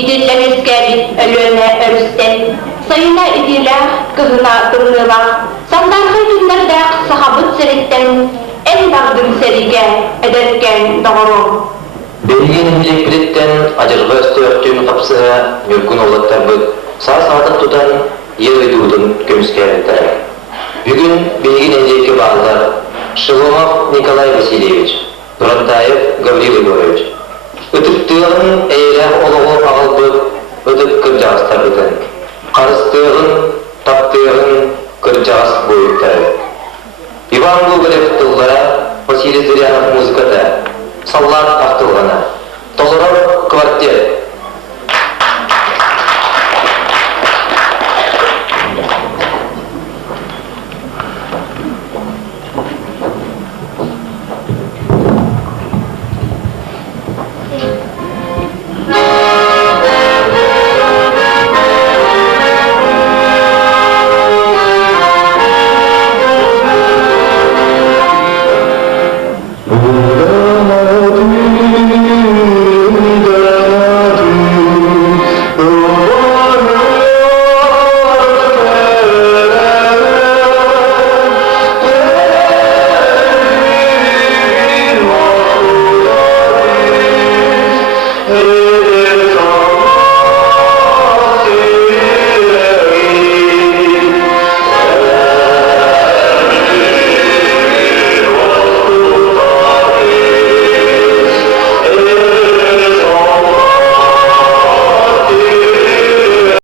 идиллерискәбит өлөне өрістен, сайына идилә кызына тыңныла, сандарғы күнләрдә сахабыт сәреттен, ән бардым сәриге әдәткән дағырым. Белген электреттен ажырғы өстөктүн капсыга мүмкүн олаттар бүт, саатып тутан ер ыйдуудун көмүскәреттер. Бүгүн белген элекке баалар Шеломов Николай Васильевич, Дурантаев Гаврил Егорович. Үтүктүгүн эйрак олого агылбыт, өтүп кыржагыстар бүтөн. Карыстыгын, таптыгын кыржагыс боюктар. Иван Гоголев тыллара, Василий Зырянов музыкада, Саллат Ахтылгана, Толоров квартет,